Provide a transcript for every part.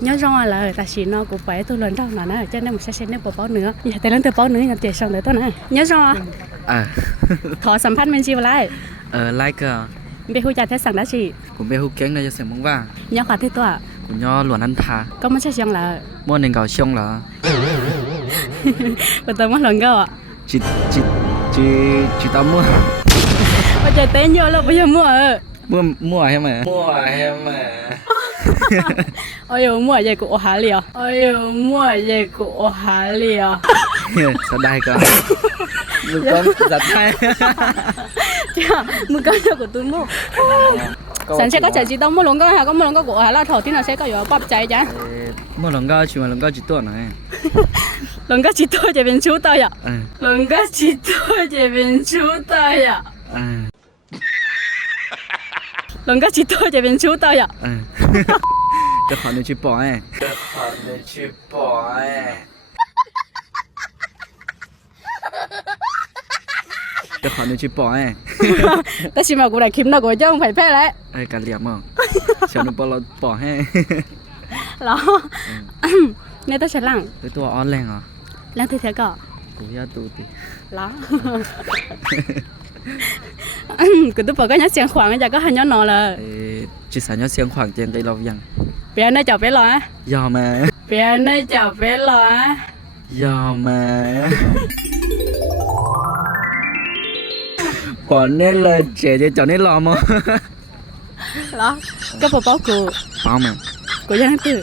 nhớ rõ là ta chỉ nó cũng phải tôi lần đầu là nó cho nên một sẽ nên bỏ nữa giờ tới lần tới bỏ nữa nhập tiền xong rồi tôi này nhớ rõขอสัมภาษณ์มันชีวไลไลค์เบฮูจ่าเทสั่งได้สิ cũng biết hút kiến đây cho xem mong va ย่อขาที่ตัว cũng nho luồn ăn thà ก็ไม่ใช่เชียงละ mua nên gạo xiông là เป็นตัวมันหลงก็อ่ะ chỉ chỉ chỉ chỉ tao mua มันจะเต้นเยอะแล้วไม่ใช่มั่วmua hay mà ôi呦มั่วใหญ่กูโอหาเลยอ่ะôi呦มั่วใหญ่กูโอหาเลยอ่ะ sao đây cơมึงก็giật tay จ้ามึงก็จะกูตุ้นมั่วสันเชก็จะจีต้องมั่วหลงก็หาก็มั่วหลงก็กูหาเราถอดที่เราเชก็อยู่ปั๊บใจจ้ะ mua lần gạo chỉ mà lần gạo chỉ tuần này หลงก็จีตัวจะเป็นชู้ต่อยอ่ะหลงก็จีตัวจะเป็นชู้ต่อยอ่ะหลงก็จีตัวจะเป็นชู้ต่อยอ่ะ จะขอหนึ่งชิปปอยจะขอหนึ่งชิปปอย แต่ชิมากูได้คลิปนะกูจะไม่แพ้แล้ว ไอ้การเลี้ยงมั้งเชียวนึกปอเราปอให้ เหรอเนี่ยต้องฉันล่าง cáiตัวออนแรงเหรอ ล่างที่เธอก็ กูอยากดูดิ เหรอกูต้องบอกก็ยัดเสียงขวางจะก็หันย้อนนอนเลย chỉ sản nhau xiềng khoảng tiền cây lâu dần เปลี่ยนได้จับไปหรอ giờ mà เปลี่ยนได้จับไปหรอ giờ mà còn nên là trẻ thì cho nên lo mà เหรอก็บอกกู bao mà กูยังตื่น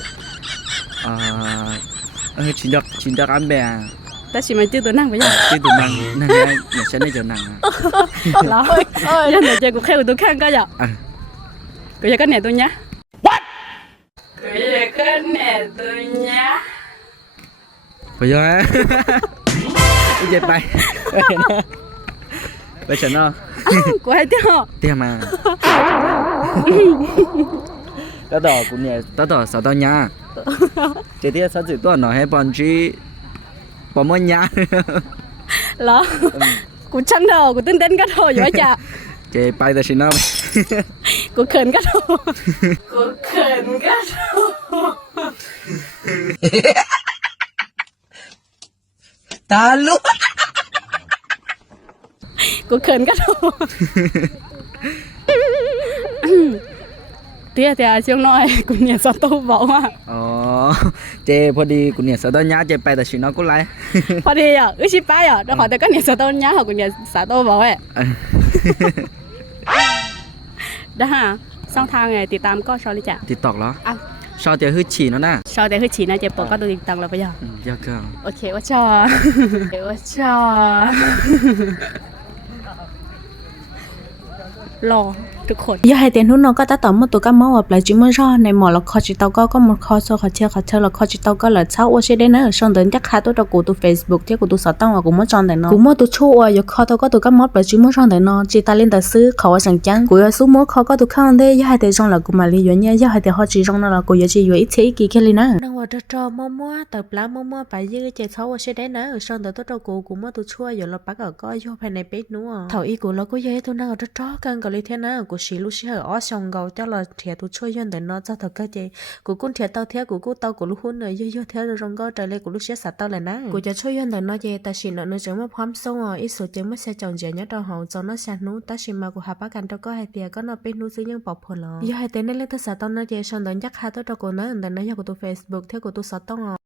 chín đợt ăn bè แต่ชิมาตื่นตัวนั่งไปยัง cái tụi năng năng này nhà sẽ này giờ năng เหรอยังเดี๋ยวเจอกูแค่กูตัวข้างก็จะกูจะก็เหนื่อยตัวเนี้ย กูจะก็เหนื่อยตัวเนี้ย phải chưa á cái dệt bay bây giờ nó กูให้เที่ยว tiền mà tao đỏ cũng nhẹ tao đỏ sao tao nhá chỉ tiếc sao chỉ tuần nó hay bọn chi bọn mua nhá เหรอกูชันเถอะกูตื่นเต้นก็โถอยู่ว่าจะ chỉ bay tới xin nó กูเขินก็โถกูเขินก็โถ talu กูเขินก็โถเตี้ยช่วงน้อยกูเนี่ยสตูบอกว่า chịพอดีกูเนี่ยสตอnhá chị bay tới xin nó cũng lại พอดีอ่ะชิไปอ่ะเดี๋ยวขอแต่ก็เนี่ยสตูนี้ของกูเนี่ยสตูบอกว่าได้ฮะช่องทางไงติดตามก็ชอลิจ่ะ TikTok đó sao thì hư chỉ nó nè ชอแต่คือฉีนะเจ็บปอกก็ตัวติดตังเราไปยัง giờ cơ โอเคว่าชอว่าชอรอทุกคนยาให้เตียนทุนน้องก็จะต่อมาตัวก็มาว่าปลายจิมรอในหมอละคอจิตาก็หมดคอโซคอเชื่อละคอจิตาก็ละเช้าว่าใช่ได้นะช่องเดินจักขาตัวกูตัว Facebook ที่กูตัวสตั้งว่ากูมาจอนแต่นอกูมาตัวชั่วอย่าคอตัวก็ตัวก็มดปลายจิมรอแต่นอจิตาเล่นแต่ซื้อเขาว่าสังจังกูอยากสู้มดเขาก็ตัวข้างได้ยาให้เตียนจงละกูมาลีอยู่เนี่ยยาให้เตียนเขาจีจงนั่นละกูอยากจะอยู่อีกทีกี่แค่เลยนะนั่งว่าจะมัวแต่ปลามัวไปยืดเจ้าเช้าว่าใช่ได้นะช่องเดินตัวกูมาตัวชั่วอยู่ละปักก็ย่อภายในเป็ดนัวเท่าอีกูแล้วก็ยัยตัวนั่งจะกันก็เลยเท่านั้นกูชิลูชิở sông gầu cho là thiệt tôi chơi dân để nó cho thật cái gì của con thiệt tao thiệt của cô tao của lúc hôn rồi dơ thiệt rồi trong gầu trời lên của lúc sẽ sạt tao lại nè của cho chơi dân để nó gì ta chỉ nó chỉ mất phám sông rồi ít số chỉ mất xe chọn gì nhớ trong hậu cho nó sạt nú ta chỉ mà của hà bácกันcho có hai tiền có nó bên nú xứ nhưng bọc phở lò giờ hai tiền nên lên ta sạt tao nó gì xong đến chắc hai tao cho của nó để nó cho của tôi Facebook thiệt của tôi sạt tao